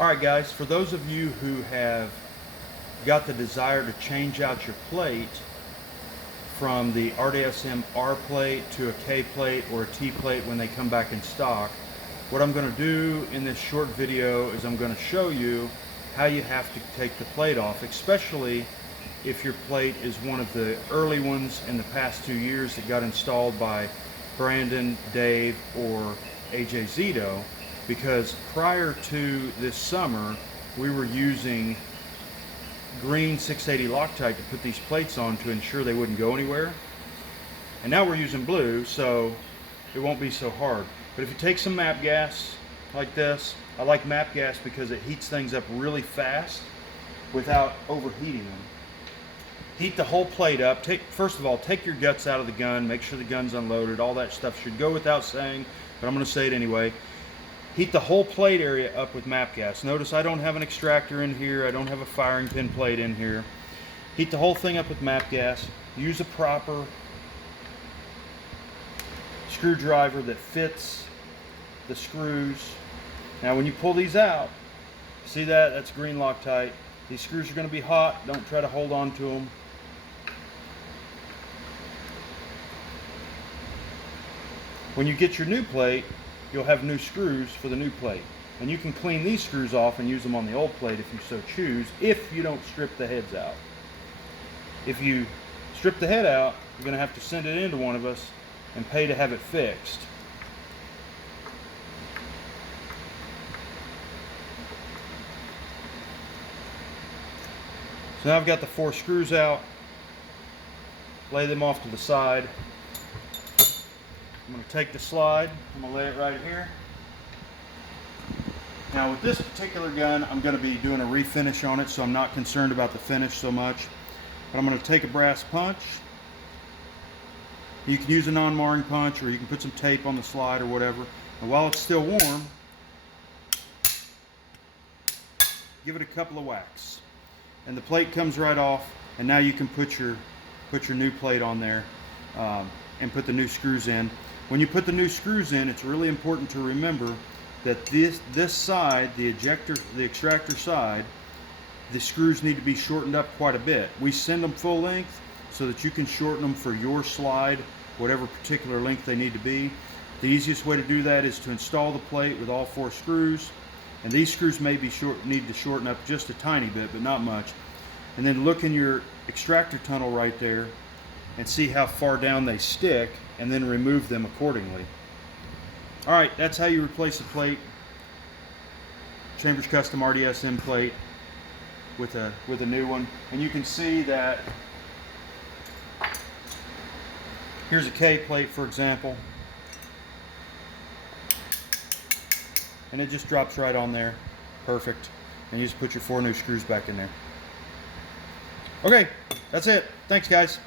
Alright guys, for those of you who have got the desire to change out your plate from the RDSM R plate to a K plate or a T plate when they come back in stock, what I'm going to do in this short video is I'm going to show you how you have to take the plate off, especially if your plate is one of the early ones in the past 2 years that got installed by Brandon, Dave, or AJ Zito, because prior to this summer we were using green 680 Loctite to put these plates on to ensure they wouldn't go anywhere, and now we're using blue, so it won't be so hard. But if you take some MAP gas like this, I like MAP gas because it heats things up really fast without overheating them. Heat the whole plate up. First of all, take your guts out of the gun, make sure the gun's unloaded. All that stuff should go without saying, but I'm going to say it anyway. Heat the whole plate area up with MAP gas. Notice I don't have an extractor in here. I don't have a firing pin plate in here. Heat the whole thing up with MAP gas. Use a proper screwdriver that fits the screws. Now when you pull these out, see that? That's green Loctite. These screws are going to be hot. Don't try to hold on to them. When you get your new plate, you'll have new screws for the new plate. And you can clean these screws off and use them on the old plate if you so choose, if you don't strip the heads out. If you strip the head out, you're going to have to send it into one of us and pay to have it fixed. So now I've got the 4 screws out. Lay them off to the side. I'm going to take the slide, I'm going to lay it right here. Now with this particular gun, I'm going to be doing a refinish on it, so I'm not concerned about the finish so much. But I'm going to take a brass punch. You can use a non-marring punch, or you can put some tape on the slide or whatever. And while it's still warm, give it a couple of whacks. And the plate comes right off, and now you can put your new plate on there and put the new screws in. When you put the new screws in, it's really important to remember that this side, the extractor side, the screws need to be shortened up quite a bit. We send them full length so that you can shorten them for your slide, whatever particular length they need to be. The easiest way to do that is to install the plate with all 4 screws, and these screws may be need to shorten up just a tiny bit, but not much. And then look in your extractor tunnel right there and see how far down they stick, and then remove them accordingly. Alright, that's how you replace a plate. Chambers Custom RDSM plate with a new one. And you can see that here's a K plate, for example, and it just drops right on there. Perfect. And you just put your 4 new screws back in there. Okay, that's it. Thanks guys.